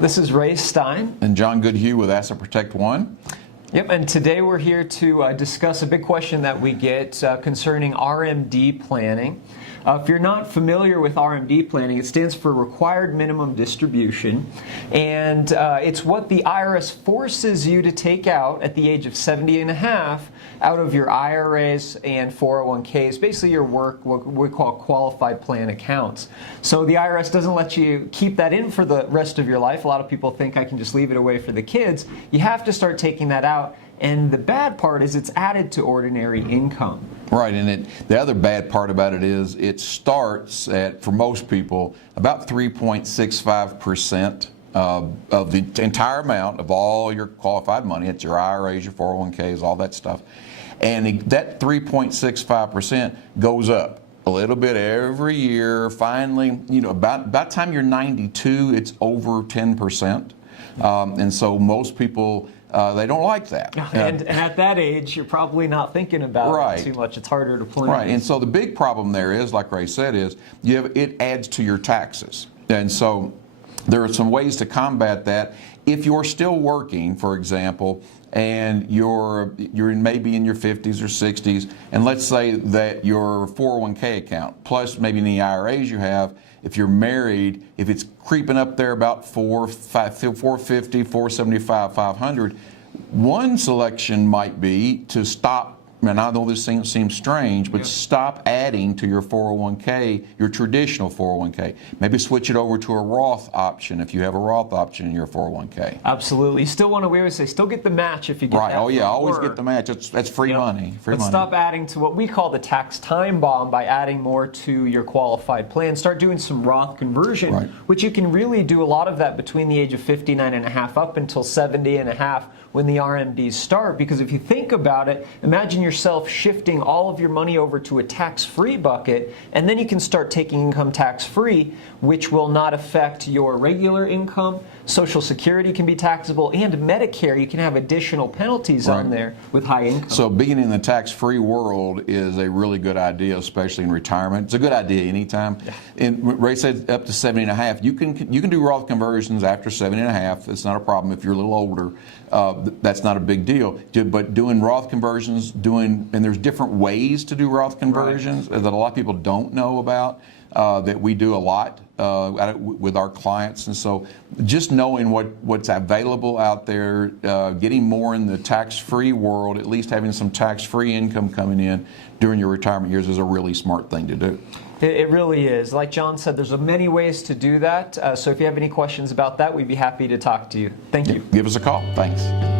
This is Ray Stein. And John Goodhue with Asset Protect One. Yep, and today we're here to discuss a big question that we get concerning RMD planning. If you're not familiar with RMD planning, it stands for Required Minimum Distribution, and it's what the IRS forces you to take out at the age of 70 and a half out of your IRAs and 401ks, basically your what we call qualified plan accounts. So the IRS doesn't let you keep that in for the rest of your life. A lot of people think I can just leave it away for the kids. You have to start taking that out. And the bad part is it's added to ordinary income. Right, and the other bad part about it is it starts at, for most people, about 3.65% of the entire amount of all your qualified money. It's your IRAs, your 401ks, all that stuff. And that 3.65% goes up a little bit every year. Finally, about the time you're 92, it's over 10%. And so most people, they don't like that. And at that age, you're probably not thinking about it too much. It's harder to plan. Right, and so the big problem there is, like Ray said, is it adds to your taxes. And so there are some ways to combat that. If you're still working, for example, and you're maybe in your 50s or 60s, and let's say that your 401k account, plus maybe any IRAs you have, if you're married, if it's creeping up there about 450, 475, 500, one selection might be to stop. And I know this seems strange, but stop adding to your 401k, your traditional 401k. Maybe switch it over to a Roth option if you have a Roth option in your 401k. Absolutely. You still want to, we always say, still get the match if you get that. Right. Oh, yeah. Always get the match. That's free money. But stop adding to what we call the tax time bomb by adding more to your qualified plan. Start doing some Roth conversion, which you can really do a lot of that between the age of 59 and a half up until 70 and a half when the RMDs start. Because if you think about it, imagine yourself shifting all of your money over to a tax-free bucket, and then you can start taking income tax-free, which will not affect your regular income. Social Security can be taxable, and Medicare, you can have additional penalties on there with high income. So being in the tax-free world is a really good idea, especially in retirement. It's a good idea anytime. And Ray said up to 70 and a half. You can do Roth conversions after 70 and a half. It's not a problem if you're a little older. That's not a big deal. But doing Roth conversions, and there's different ways to do Roth conversions that a lot of people don't know about. That we do a lot with our clients, and so just knowing what's available out there, getting more in the tax-free world, at least having some tax-free income coming in during your retirement years is a really smart thing to do. It really is. Like John said, there's many ways to do that. So if you have any questions about that, we'd be happy to talk to you. Thank you. Give us a call. Thanks.